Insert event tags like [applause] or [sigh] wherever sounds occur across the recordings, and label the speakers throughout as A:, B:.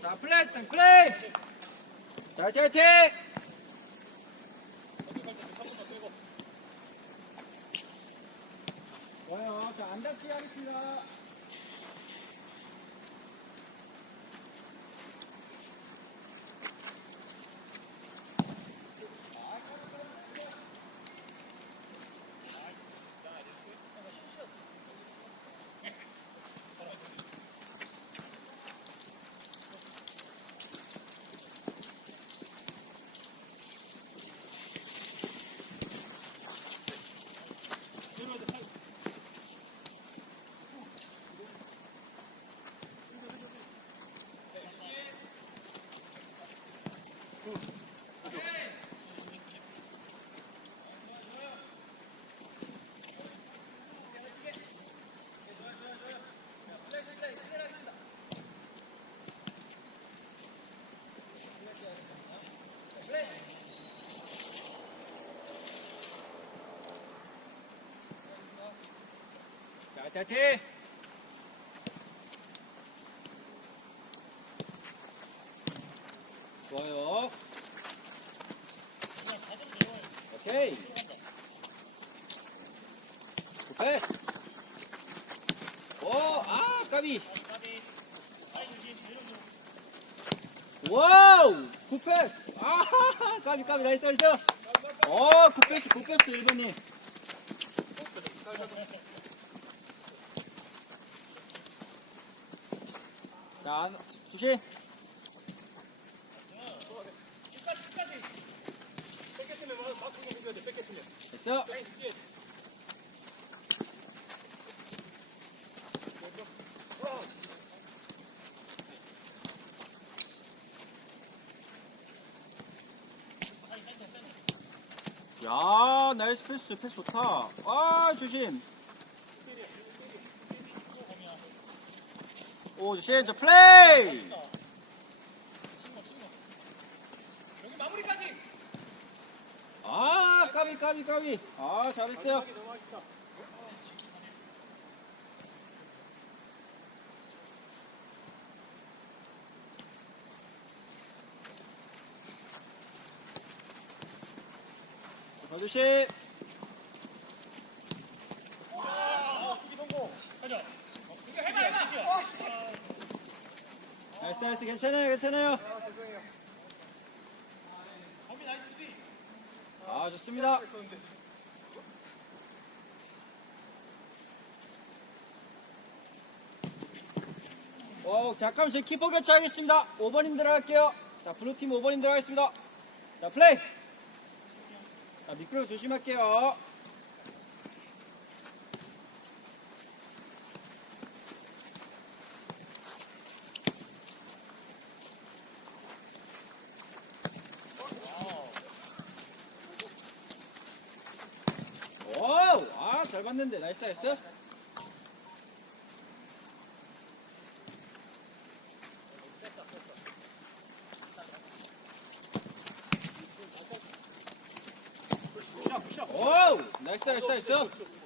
A: 자, 플레이, 플레이. 자, 화이팅, 화이팅. 좋아요. 자, 안 다치게 하겠습니다. 화이팅. 좋아요. 오케이. 굿패스. 오, 아, 까비. 와우, 굿패스. 아, 까비, 까비, 나이스, 나이스. 어, 굿패스, 굿패스, 1번님. 자, 수신. 됐어. 야, 나이스 패스, 패스 좋다. 아, 조심. 오, 자, 플레이! 아, 까비, 까비, 까비. 아, 잘했어요. 자, 조심. 나이스, 나이스, 괜찮아요, 괜찮아요. 아, 좋습니다. 오, 잠깐 제 키퍼 교체하겠습니다. 5번님 들어갈게요. 자, 블루팀 5번님 들어가겠습니다. 자, 플레이! 자, 미끄러 조심할게요. 오, 아, 잘 봤는데. 나이스, 나이스. 오, 나이스, 나이스, 나이스.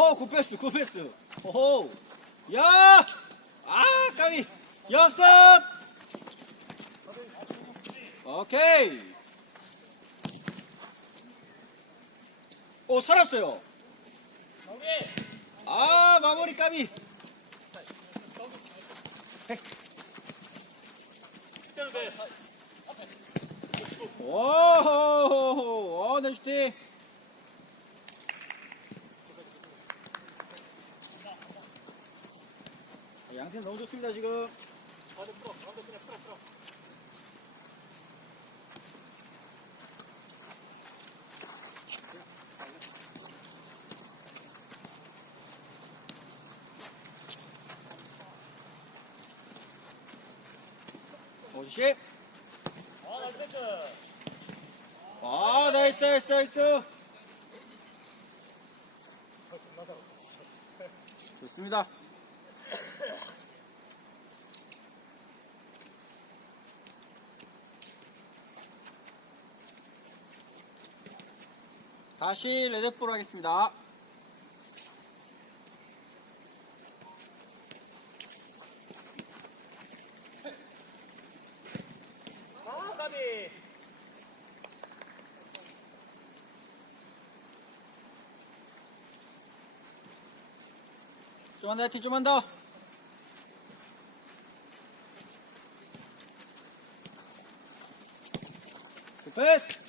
A: 어허, 굿패스, 굿패스. 어허. 야! 아, 까비. 역습! 오케이. 오, 살았어요. 아, 마무리 까비. 오호호호, 어, 내 슈팅. 양팀 너무 좋습니다, 지금. 오십. 아, 나이스, 나이스, 나이스. 좋습니다. 다시 레드볼 하겠습니다.
B: 아, 까비.
A: 좀만 더, 하여튼 좀만 더. 굿패스.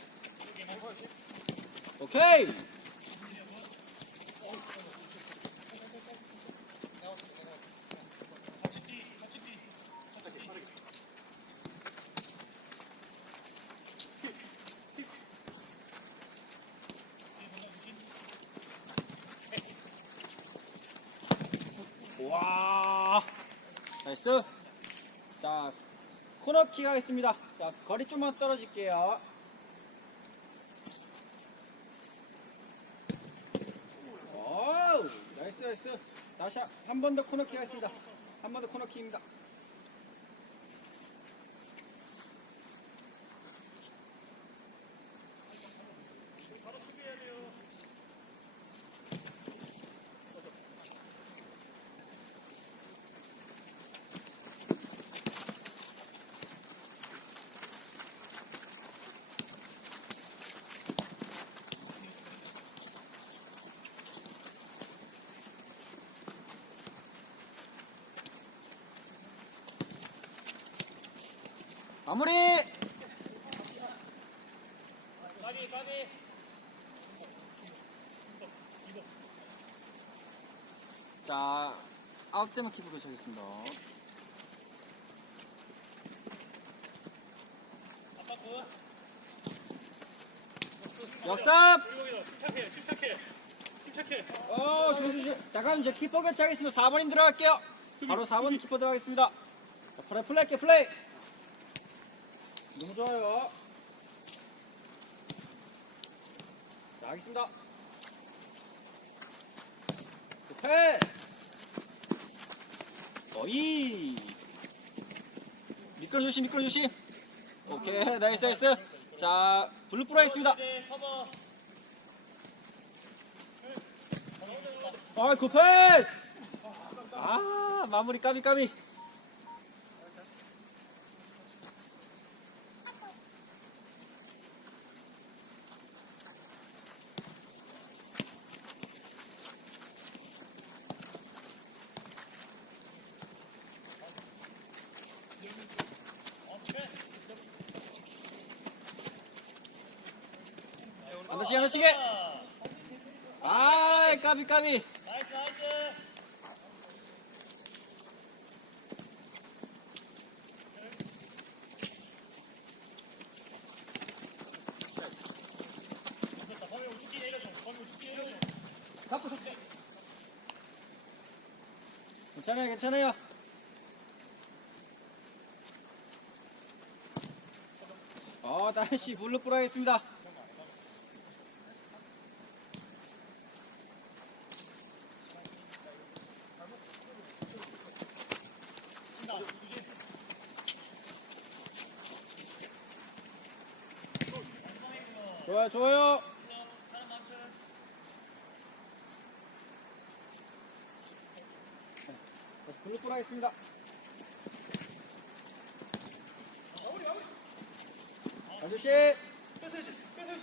A: 오케이. 와. 나이스. 자, 코너킥 하겠습니다. 자, 거리 좀만 떨어질게요. 와우. 나이스. 다시 한 번 더 코너킥 하겠습니다. 한 번 더 코너킥입니다. 마무리!
B: 까비, 까비.
A: 자, 아웃되면
B: 굿.
A: 역습!
B: 불공이다. 침착해, 침착해. 침착해.
A: 어, 조심조심. 잠깐 이제 키퍼 교체하겠습니다. 4번인 들어갈게요. 바로 4번 키퍼 들어가겠습니다. 자, 플레이, 플레이, 플레이. 너무 좋아요. 자, 하겠습니다. 그 패스. 어이. 미끄러 조심. 오케이, 나이스, 나이스. 자, 블루프로 하겠습니다.
B: 이제 커버.
A: 아, 굿패스! 아, 마무리 까비 까비. 하나씩 하나씩 해. 아, 까비 까비.
B: 나이스, 나이스.
A: 잡고 잡고. 괜찮아요, 괜찮아요. 어, 다시 하겠습니다.
B: 신다. 조심.
A: 좋아요, 좋아요.
B: 사람 많죠?
A: 다시 블루프로 하겠습니다. 아저씨.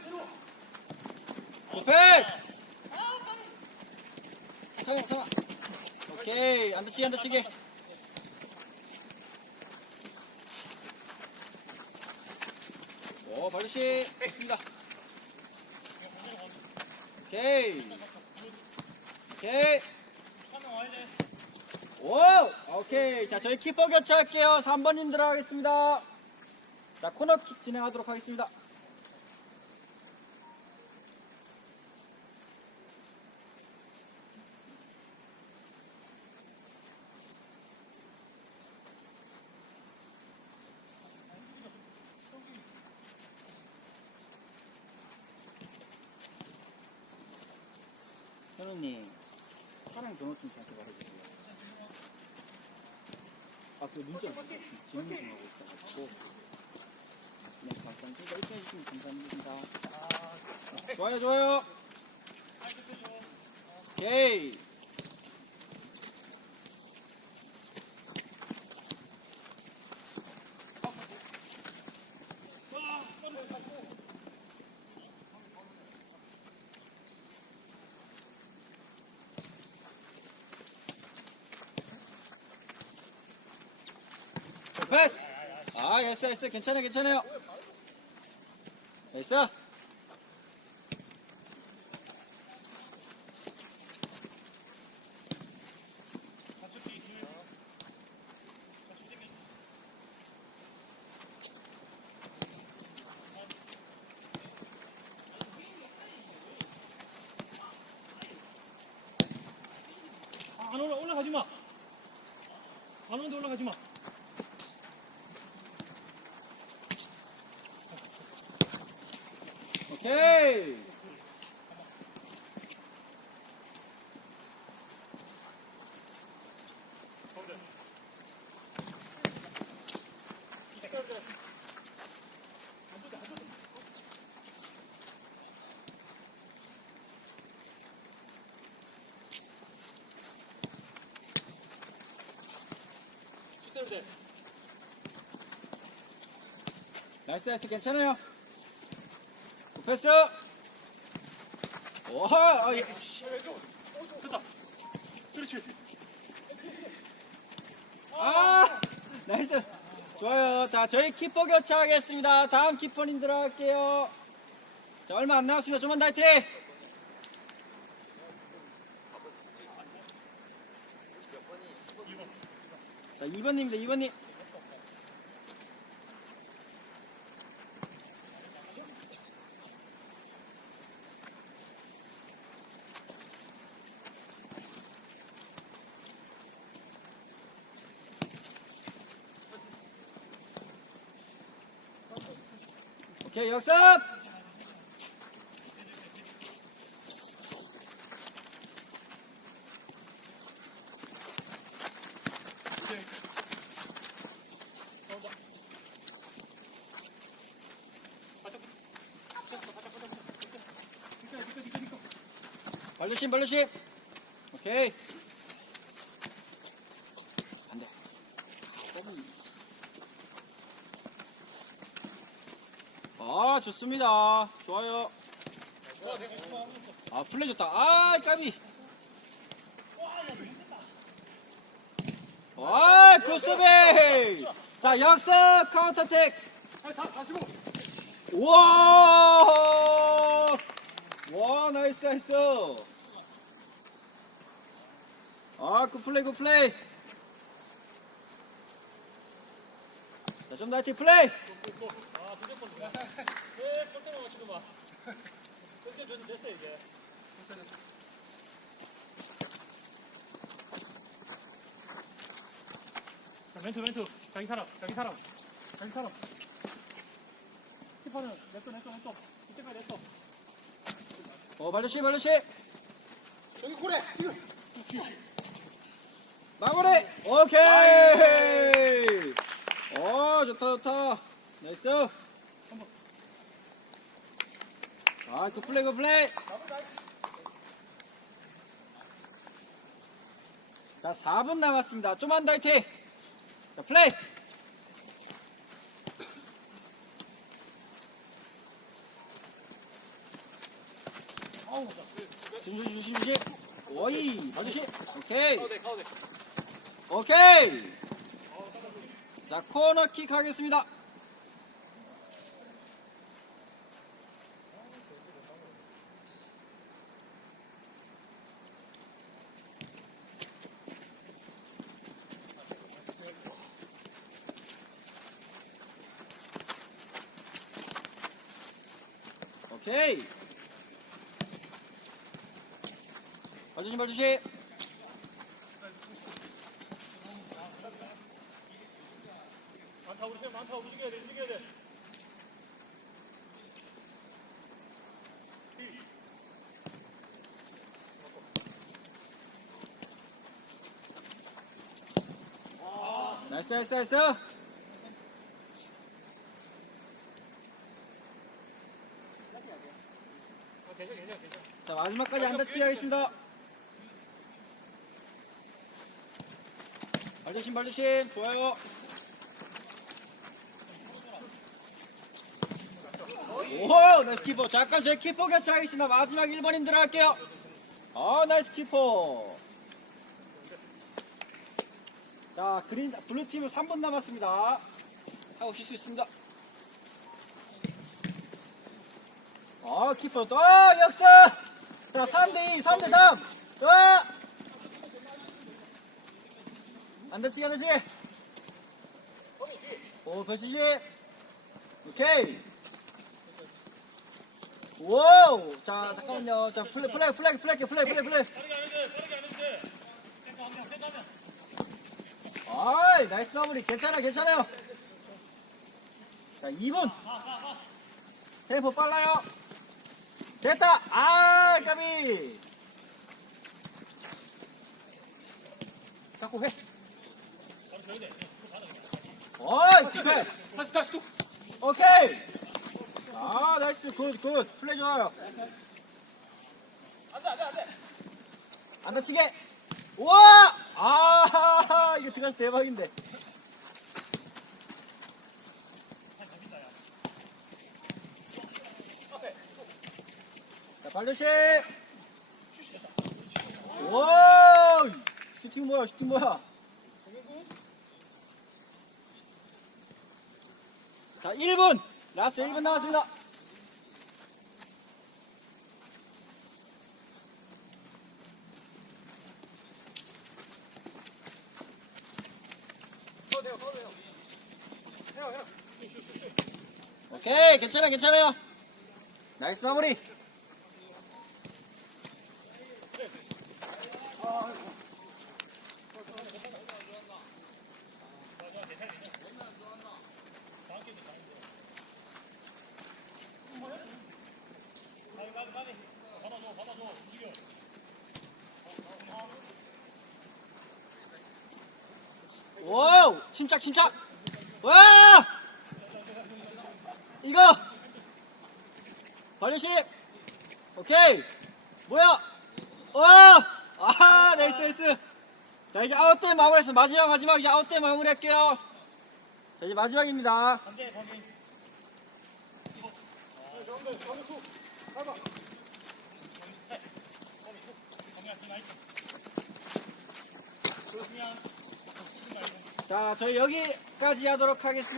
B: 들어.
A: 굿패스! 상황, 상황. 오케이, 안 다치게, 안 다치게. 오, 바르시, 좋습니다. 오케이. 오케이. 오! 오케이. 자, 저희 키퍼 교체할게요. 3번님 들어가겠습니다. 자, 코너킥 진행하도록 하겠습니다. 차량 번호 좀 저한테 말해주세요. 아, 그 문자 주세요. 지금 진행하고 있어가지고. 네, 잠깐 좀 짧게 해주시면 감사합니다. 좋아요, 좋아요. 오케이. 패스! 아, 예스, 예스. 괜찮아요, 괜찮아요. 예스.
B: 아, 안 올라 올라가지 마. 안 오는데 올라가지 마.
A: 오케이.
B: 슛대로 돼.
A: 나이스, 나이스. 괜찮아요. 굿 패스. 와, 아, 예.
B: 됐다. 그렇지.
A: 아, 나이스. 좋아요. 자, 저희 키퍼 교체하겠습니다. 다음 키퍼님 들어갈게요. 자, 얼마 안 남았습니다. 좀만 더 화이팅! 자, 2번님입니다. 2번님. 오케이, 역습! 발루심, 발루심. 오케이. 안 돼. 아, 좋습니다. 좋아요. 아, 플레이 좋다. 아, 까비. 아, 굿수비! 자, 역습 카운터 택. 와! 와, 나이스, 나이스. 아, 굿 플레이, 굿 플레이. 자, 좀 나이트 플레이.
B: 골대만 맞추고 봐. 골대 좀 됐어 이제. 자, 멘트 멘트. 자기 사람, 자기 사람, 자기 사람. 키퍼는 냈어, 냈어, 냈어. 이때까지 냈어.
A: 어, 발루시, 발루시.
B: 저기 고래. 지금.
A: 마무리! 오케이! 어, 좋다, 좋다. 나이스. 아, 그 플레이, 그 플레이. 자, 4분 남았습니다. 좀만 더 화이팅! 자, 플레이!
B: 아우,
A: 주시, 주시. 오이, 봐주시. 오케이. 오케이. 자, 코너킥 하겠습니다. 오케이. 봐주시, 봐주시.
B: 많다 우리 많다 움직여야 돼 움직여야 돼.
A: 나이스 나이스 나이스. 자, 마지막까지 안 다치게 하겠습니다. 발조심, 발조심. 좋아요. 오, 나이스 키퍼. 잠깐 저희 키퍼 교체하겠습니다. 마지막 1번님 들어갈게요. 아, 나이스 키퍼. 자, 그린, 블루팀은 3분 남았습니다. 하고 쉴 수 있습니다. 아, 키퍼 또, 아, 역습! 자, 3대2, 3대3! 자! 안 다치게, 안 다치게! 오, 거시지! 오케이! 와우! 자, 잠깐만요. 자, 플레이, 플레이, 플레이, 플레이, 플레이, 플레이, 플레이. 아이, 나이스 마무리. 괜찮아, 괜찮아요. 자, 2분. 템포 빨라요. 됐다! 아, 까비! 자꾸 해. 어이, 디펜스.
B: 다시, 다시, 또.
A: 오케이. 아, 나이스. 굿, 굿. 플레이 좋아요.
B: 안 돼, 안 돼, 안 돼.
A: 안 다치게. 우와! 아, [laughs] 이거 들어가서 대박인데. 발조심. 와! 슈팅 뭐야, 슈팅 뭐야. 자, 1분. 라스트 1분 남았습니다. 오케이, 괜찮아, 괜찮아요. 나이스 마무리
B: 빨리, 빨리. 받아줘, 받아줘. 움직여.
A: 와우! 침착, 침착! 와! 이거! 발리식! 오케이! 뭐야! 와! 아, 나이스, 나이스! 자, 이제 아웃대 마무리했어. 마지막, 마지막, 이제 아웃대 마무리 할게요. 자, 이제 마지막입니다.
B: 범인.
A: 자, 저희 여기까지 하도록 하겠습니다.